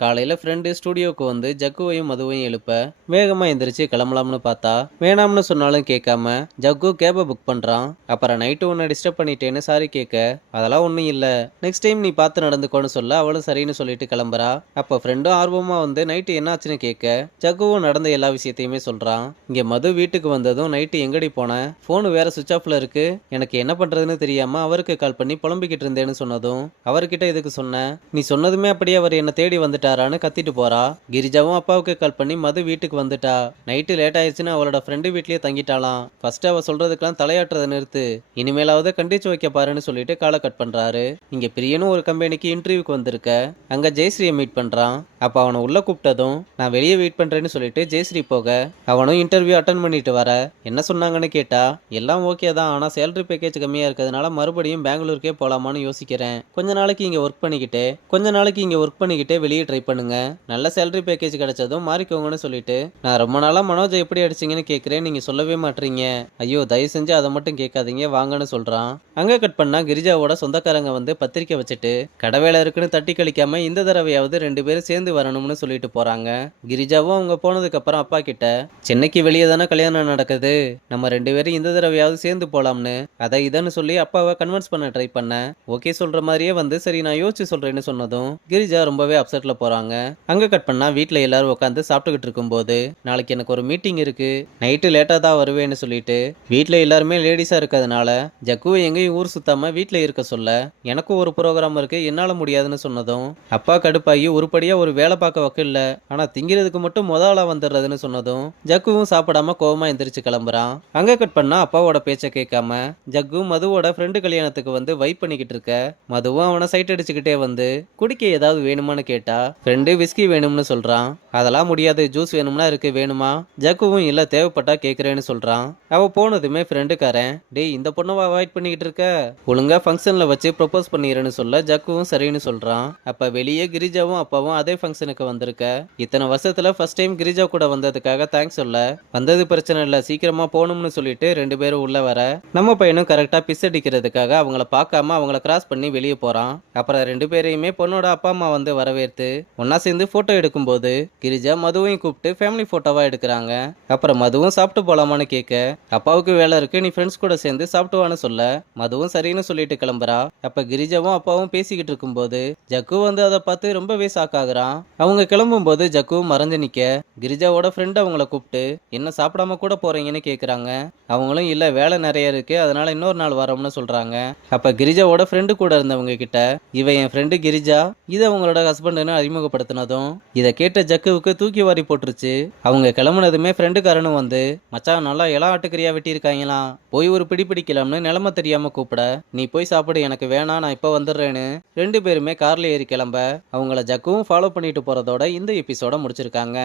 காலையில ஃப்ரெண்டு ஸ்டுடியோக்கு வந்து ஜக்குவையும் மதுவையும் எழுப்ப வேகமா எந்திரிச்சு கிளம்பலாம்னு பார்த்தா வேணாம்னு சொன்னாலும் கேட்காம ஜக்கு கேபை புக் பண்றான். அப்புறம் நைட்டு உன்னை டிஸ்டர்ப் பண்ணிட்டேன்னு சாரி கேட்க அதெல்லாம் ஒன்றும் இல்லை, நெக்ஸ்ட் டைம் நீ பார்த்து நடந்துக்கோன்னு சொல்ல அவளும் சரின்னு சொல்லிட்டு கிளம்புறா. அப்போ ஃப்ரெண்டும் ஆர்வமா வந்து நைட்டு என்ன ஆச்சுன்னு கேட்க ஜக்குவும் நடந்த எல்லா விஷயத்தையுமே சொல்றான். இங்க மது வீட்டுக்கு வந்ததும் நைட்டு எங்கடி போன, போன் வேற சுவிச் ஆஃப்ல இருக்கு, எனக்கு என்ன பண்றதுன்னு தெரியாம அவருக்கு கால் பண்ணி புலம்பிக்கிட்டு இருந்தேன்னு சொன்னதும் அவர்கிட்ட எதுக்கு சொன்ன, நீ சொன்னதுமே அப்படியே அவர் என்ன தேடி வந்துட்டாரான்னு கத்திட்டு போறா. கிரிஜாவும் அப்பாவுக்கு கால் பண்ணி மது வீட்டுக்கு வந்துட்டா. நைட்டு லேட் ஆயிடுச்சுன்னு அவளோட ஃப்ரெண்டு வீட்லயே தங்கிட்டாலாம். ஃபர்ஸ்ட் அவ சொல்றதுக்கெல்லாம் தலையாட்டுறதை நிறுத்து, இனிமேலாவது கண்டிச்சு வைக்க பாருன்னு சொல்லிட்டு காலை கட் பண்றாரு. இங்க பிரியனும் ஒரு கம்பெனிக்கு இன்டர்வியூக்கு வந்திருக்க. அங்க ஜெயஸ்ரீயை மீட் பண்றான். அப்ப அவனை உள்ள கூப்பிட்டதும் நான் வெளியே வெயிட் பண்றேன்னு சொல்லிட்டு ஜெயஸ்ரீ போக அவனும் இன்டர்வியூ அட்டன் பண்ணிட்டு வர. என்ன சொன்னாங்கன்னு கேட்டா எல்லாம் ஓகே தான், ஆனா சேலரி பேக்கேஜ் கம்மியா இருக்கிறதுனால மறுபடியும் பெங்களூருக்கே போலாமான்னு யோசிக்கிறேன், கொஞ்ச நாளைக்கு இங்க ஒர்க் பண்ணிக்கிட்டே வெளியே ட்ரை பண்ணுங்க, நல்ல சேலரி பேக்கேஜ் கிடைச்சதும் மாறிக்கோங்கன்னு சொல்லிட்டு நான் ரொம்ப நாளா மனோஜை எப்படி அடிச்சிங்கன்னு கேட்கிறேன், நீங்க சொல்லவே மாட்டீங்க, ஐயோ தயவு செஞ்சு அதை மட்டும் கேட்காதீங்க வாங்கன்னு சொல்றான். அங்க கட் பண்ணா கிரிஜாவோட சொந்தக்காரங்க வந்து பத்திரிக்கை வச்சுட்டு கடவேளை இருக்குன்னு தட்டி கழிக்காம இந்த தடவையாவது 2 பேரும் சேர்ந்து வரணும்னு சொல்லிட்டு போறாங்க. கிரிஜாவும் அவங்க போனதுக்கு அப்புறம் அப்பா கிட்ட சென்னைக்கு வெளியே தானே கல்யாணம் நடக்குது, நம்ம 2 பேரும் இந்த தடவையாவது சேர்ந்து போலாம்னு அதை இதன்னு சொல்லி அப்பாவை கன்வின்ஸ் பண்ண ட்ரை பண்ண ஓகே சொல்ற மாதிரியே வந்து சரி நான் யோசிச்சு சொல்றேன்னு சொன்னதும் கிரிஜா ரொம்பவே அப்செட்ல போறாங்க. அங்க கட் பண்ணா வீட்டுல எல்லாரும் உட்காந்து சாப்பிட்டுக்கிட்டு இருக்கும்போது நாளைக்கு எனக்கு ஒரு மீட்டிங் இருக்கு, நைட்டு லேட்டா தான் வருவேன்னு சொல்லிட்டு வீட்டுல எல்லாருமே லேடிஸா இருக்கிறதுனால ஜக்குவை எங்கேயும் ஊர் சுத்தாம வீட்டுல இருக்க சொல்ல எனக்கும் ஒரு ப்ரோக்ராம் இருக்கு என்னால முடியாதுன்னு சொன்னதும் அப்பா கடுப்பாகி உருப்படியா ஒரு வேலை பார்க்க வைக்கல, ஆனா திங்கிறதுக்கு மட்டும் முதலா வந்துடுறதுன்னு சொன்னதும் ஜக்குவும் சாப்பிடாம கோவமா எந்திரிச்சு கிளம்புறான். அங்க கட் பண்ணா அப்பாவோட பேச்ச கேட்காம ஜக்கு மதுவோட ஃப்ரெண்டு கல்யாணத்துக்கு வந்து வைப் பண்ணிக்கிட்டு இருக்க. மதுவும் அவனை சைட் அடிச்சுக்கிட்டே வந்து குடிக்க ஏதாவது வேணுமான்னு கேட்டா ஃப்ரெண்டு விஸ்கி வேணும்னு சொல்றான். அதெல்லாம் முடியாது, ஜூஸ் வேணும்னா இருக்கு வேணுமா, ஜக்குவும் இல்ல தேவைப்பட்டா கேக்குறேன்னு சொல்றான். அவ போனதுமே ஃப்ரெண்டுக்காரன் டேய் இந்த பொண்ணை அவாய்ட் பண்ணிக்கிட்டு இருக்க, ஒழுங்கா ஃபங்க்ஷன்ல வச்சு ப்ரொபோஸ் பண்ணிடுறேன்னு சொல்ல ஜக்குவும் சரின்னு சொல்றான். அப்ப வெளியே கிரிஜாவும் அப்பாவும் அதே ஃபங்க்ஷனுக்கு வந்திருக்க. இத்தனை வருஷத்துல ஃபர்ஸ்ட் டைம் கிரிஜா கூட வந்ததுக்காக தேங்க்ஸ் சொல்ல வந்தது பிரச்சனை இல்ல சீக்கிரமா போகணும்னு சொல்லிட்டு 2 பேரும் உள்ள வர நம்ம பையனும் கரெக்டா பிஸ் அடிக்கிறதுக்காக அவங்கள பார்க்காம அவங்கள கிராஸ் பண்ணி வெளியே போறான். அப்புறம் 2 பேரையுமே பொண்ணோட அப்பா அம்மா வந்து வரவேற்று ஒன்னா சேர்ந்து போட்டோ எடுக்கும்போது கிரிஜா மதுவையும் கூப்பிட்டு ஃபேமிலி போட்டோவா எடுக்கிறாங்க. அப்புறம் மதுவும் சாப்பிட்டு போலாமான்னு கேட்க அப்பாவுக்கு வேலை இருக்கு நீ ஃப்ரெண்ட்ஸ் கூட சேர்ந்து சாப்பிட்டுவான்னு சொல்ல மதுவும் சரின்னு சொல்லிட்டு கிளம்புறா. அப்ப கிரிஜாவும் அப்பாவும் பேசிக்கிட்டு இருக்கும்போது ஜக்கு வந்து அதை பார்த்து ரொம்பவே ஷாக் ஆகுறான். அவங்க கிளம்பும் போது ஜக்குவும் மறைஞ்சு நிக்க கிரிஜாவோட ஃப்ரெண்ட் அவங்கள கூப்பிட்டு என்ன சாப்பிடாம கூட போறீங்கன்னு கேக்குறாங்க. அவங்களும் இல்ல வேலை நிறைய இருக்கு அதனால இன்னொரு நாள் வரோம்னு சொல்றாங்க. அப்ப கிரிஜாவோட ஃப்ரெண்டு கூட இருந்தவங்க கிட்ட இவ என் ஃப்ரெண்டு கிரிஜா, இது அவங்களோட ஹஸ்பண்ட்னு அறிமுகப்படுத்தினதும் இதை கேட்ட ஜக்குவுக்கு தூக்கி வாரி போட்டுருச்சு. அவங்க கிளம்புனதுமே ஃப்ரெண்டுக்காரனும் வந்து மச்சான் நல்லா இளம் ஆட்டுக்கறியா வெட்டியிருக்காங்களாம், போய் ஒரு பிடி பிடிக்கலாம்னு நிலைமை தெரியாம கூப்பிட நீ போய் சாப்பிடு எனக்கு வேணாம் நான் இப்ப வந்துடுறேன்னு 2 பேருமே கார்ல ஏறி கிளம்ப அவங்கள ஜக்குவும் ஃபாலோ பண்ணிட்டு போறதோட இந்த எபிசோட முடிச்சிருக்காங்க.